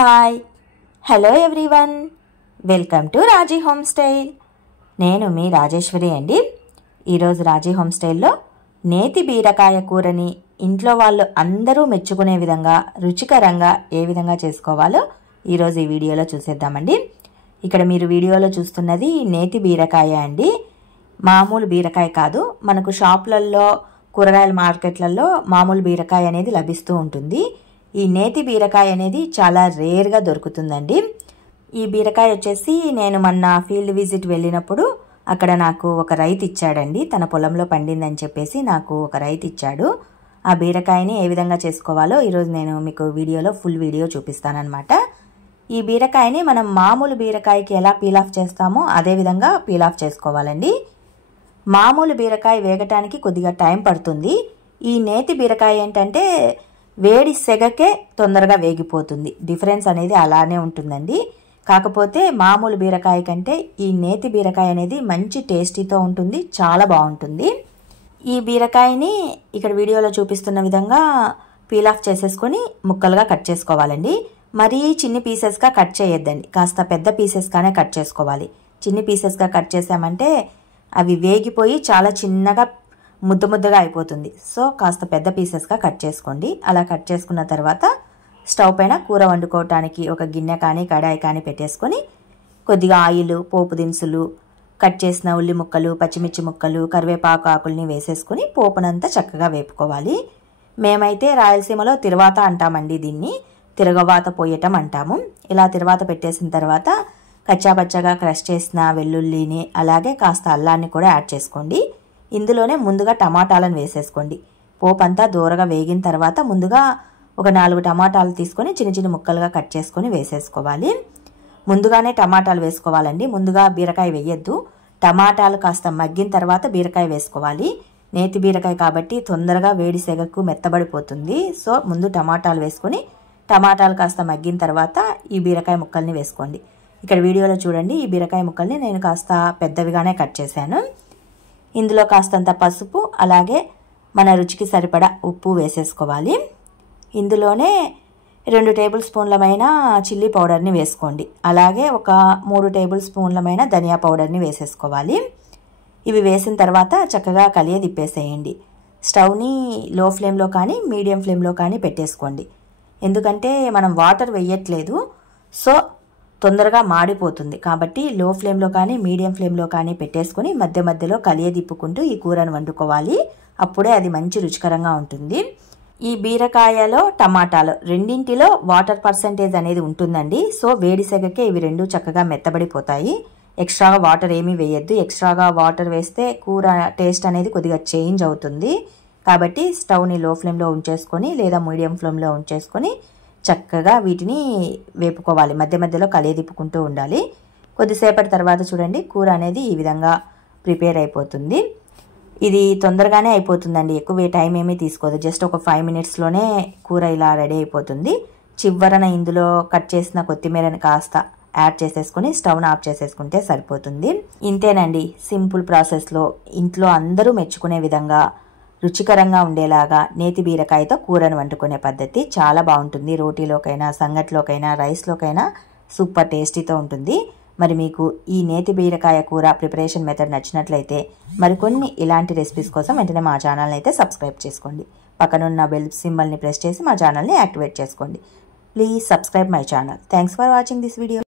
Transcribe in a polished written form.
Hi hello everyone, welcome to Raji home style. నేను మీ రాజేశ్వరి అండి. ఈరోజు రాజీ హోమ్ స్టైల్లో నేతి బీరకాయ కూరని ఇంట్లో వాళ్ళు అందరూ మెచ్చుకునే విధంగా రుచికరంగా ఏ విధంగా చేసుకోవాలో ఈరోజు ఈ వీడియోలో చూసేద్దామండి. ఇక్కడ మీరు వీడియోలో చూస్తున్నది నేతి బీరకాయ అండి. మామూలు బీరకాయ కాదు, మనకు షాపులలో కూరగాయల మార్కెట్లలో మామూలు బీరకాయ అనేది లభిస్తూ ఉంటుంది. ఈ నేతి బీరకాయ అనేది చాలా రేర్గా దొరుకుతుందండి. ఈ బీరకాయ వచ్చేసి నేను మొన్న ఫీల్డ్ విజిట్ వెళ్ళినప్పుడు అక్కడ నాకు ఒక రైతు ఇచ్చాడండి. తన పొలంలో పండిందని చెప్పేసి నాకు ఒక రైతు ఇచ్చాడు. ఆ బీరకాయని ఏ విధంగా చేసుకోవాలో ఈరోజు నేను మీకు వీడియోలో ఫుల్ వీడియో చూపిస్తానన్నమాట. ఈ బీరకాయని మనం మామూలు బీరకాయకి ఎలా పీల్ ఆఫ్ చేస్తామో అదే విధంగా పీల్ ఆఫ్ చేసుకోవాలండి. మామూలు బీరకాయ వేగటానికి కొద్దిగా టైం పడుతుంది. ఈ నేతి బీరకాయ ఏంటంటే వేడి సెగకే తొందరగా వేగిపోతుంది. డిఫరెన్స్ అనేది అలానే ఉంటుందండి. కాకపోతే మామూలు బీరకాయ కంటే ఈ నేతి బీరకాయ అనేది మంచి టేస్టీతో ఉంటుంది, చాలా బాగుంటుంది. ఈ బీరకాయని ఇక్కడ వీడియోలో చూపిస్తున్న విధంగా పీల్ ఆఫ్ చేసేసుకొని ముక్కలుగా కట్ చేసుకోవాలండి. మరీ చిన్ని పీసెస్గా కట్ చేయొద్దండి, కాస్త పెద్ద పీసెస్గానే కట్ చేసుకోవాలి. చిన్ని పీసెస్గా కట్ చేసామంటే అవి వేగిపోయి చాలా చిన్నగా ముద్దగా అయిపోతుంది. సో కాస్త పెద్ద పీసెస్గా కట్ చేసుకోండి. అలా కట్ చేసుకున్న తర్వాత స్టవ్ పైన కూర వండుకోవటానికి ఒక గిన్నె కానీ కడాయి కానీ పెట్టేసుకొని కొద్దిగా ఆయిల్, పోపు దినుసులు, కట్ చేసిన ఉల్లి ముక్కలు, పచ్చిమిర్చి ముక్కలు, కరివేపాకు ఆకుల్ని వేసేసుకొని పోపునంతా చక్కగా వేపుకోవాలి. మేమైతే రాయలసీమలో తిరువాత అంటామండి, దీన్ని తిరగవాత పోయటం అంటాము. ఇలా తిరువాత పెట్టేసిన తర్వాత కచ్చాపచ్చగా క్రష్ చేసిన వెల్లుల్లిని అలాగే కాస్త అల్లాన్ని కూడా యాడ్ చేసుకోండి. ఇందులోనే ముందుగా టమాటాలను వేసేసుకోండి. పోపు అంతా దూరగా వేగిన తర్వాత ముందుగా ఒక 4 టమాటాలు తీసుకొని చిన్న చిన్న ముక్కలుగా కట్ చేసుకొని వేసేసుకోవాలి. ముందుగానే టమాటాలు వేసుకోవాలండి, ముందుగా బీరకాయ వేయొద్దు. టమాటాలు కాస్త మగ్గిన తర్వాత బీరకాయ వేసుకోవాలి. నేతి బీరకాయ కాబట్టి తొందరగా వేడి సెగకు మెత్తబడిపోతుంది. సో ముందు టమాటాలు వేసుకొని టమాటాలు కాస్త మగ్గిన తర్వాత ఈ బీరకాయ ముక్కల్ని వేసుకోండి. ఇక్కడ వీడియోలో చూడండి, ఈ బీరకాయ ముక్కల్ని నేను కాస్త పెద్దవిగానే కట్ చేశాను. ఇందులో కాస్తంత పసుపు అలాగే మన రుచికి సరిపడా ఉప్పు వేసేసుకోవాలి. ఇందులోనే 2 టేబుల్ స్పూన్లమైన చిల్లీ పౌడర్ని వేసుకోండి. అలాగే ఒక 3 టేబుల్ స్పూన్లమైన ధనియా పౌడర్ని వేసేసుకోవాలి. ఇవి వేసిన తర్వాత చక్కగా తిప్పేసేయండి. స్టవ్ని లో ఫ్లేమ్లో కానీ మీడియం ఫ్లేమ్లో కానీ పెట్టేసుకోండి. ఎందుకంటే మనం వాటర్ వేయట్లేదు, సో తొందరగా మాడిపోతుంది. కాబట్టి లో ఫ్లేమ్లో కానీ మీడియం ఫ్లేమ్లో కానీ పెట్టేసుకొని మధ్య మధ్యలో తిప్పుకుంటూ ఈ కూరను వండుకోవాలి. అప్పుడే అది మంచి రుచికరంగా ఉంటుంది. ఈ బీరకాయలో టమాటాలో రెండింటిలో వాటర్ పర్సెంటేజ్ అనేది ఉంటుందండి. సో వేడి సెగకే ఇవి రెండు చక్కగా మెత్తబడిపోతాయి. ఎక్స్ట్రాగా వాటర్ ఏమీ వేయద్దు. ఎక్స్ట్రాగా వాటర్ వేస్తే కూర టేస్ట్ అనేది కొద్దిగా చేంజ్ అవుతుంది. కాబట్టి స్టవ్ని లో ఫ్లేమ్లో ఉంచేసుకొని లేదా మీడియం ఫ్లేమ్లో ఉంచేసుకొని చక్కగా వీటిని వేపుకోవాలి. మధ్య మధ్యలో తిప్పుకుంటూ ఉండాలి. కొద్దిసేపటి తర్వాత చూడండి, కూర అనేది ఈ విధంగా ప్రిపేర్ అయిపోతుంది. ఇది తొందరగానే అయిపోతుందండి, ఎక్కువ టైం ఏమీ తీసుకోదు. జస్ట్ ఒక 5 మినిట్స్లోనే కూర ఇలా రెడీ అయిపోతుంది. చివరన ఇందులో కట్ చేసిన కొత్తిమీరని కాస్త యాడ్ చేసేసుకొని స్టవ్ను ఆఫ్ చేసేసుకుంటే సరిపోతుంది. ఇంతేనండి, సింపుల్ ప్రాసెస్లో ఇంట్లో అందరూ మెచ్చుకునే విధంగా రుచికరంగా ఉండేలాగా నేతి బీరకాయతో కూరను వండుకునే పద్ధతి చాలా బాగుంటుంది. రోటీలోకైనా, సంగట్లోకైనా, రైస్లోకైనా సూపర్ టేస్టీతో ఉంటుంది. మరి మీకు ఈ నేతి బీరకాయ కూర ప్రిపరేషన్ మెథడ్ నచ్చినట్లయితే మరికొన్ని ఇలాంటి రెసిపీస్ కోసం వెంటనే మా ఛానల్ని అయితే సబ్స్క్రైబ్ చేసుకోండి. పక్కనున్న బెల్ సింబల్ని ప్రెస్ చేసి మా ఛానల్ని యాక్టివేట్ చేసుకోండి. Please subscribe my channel. Thanks for watching this video.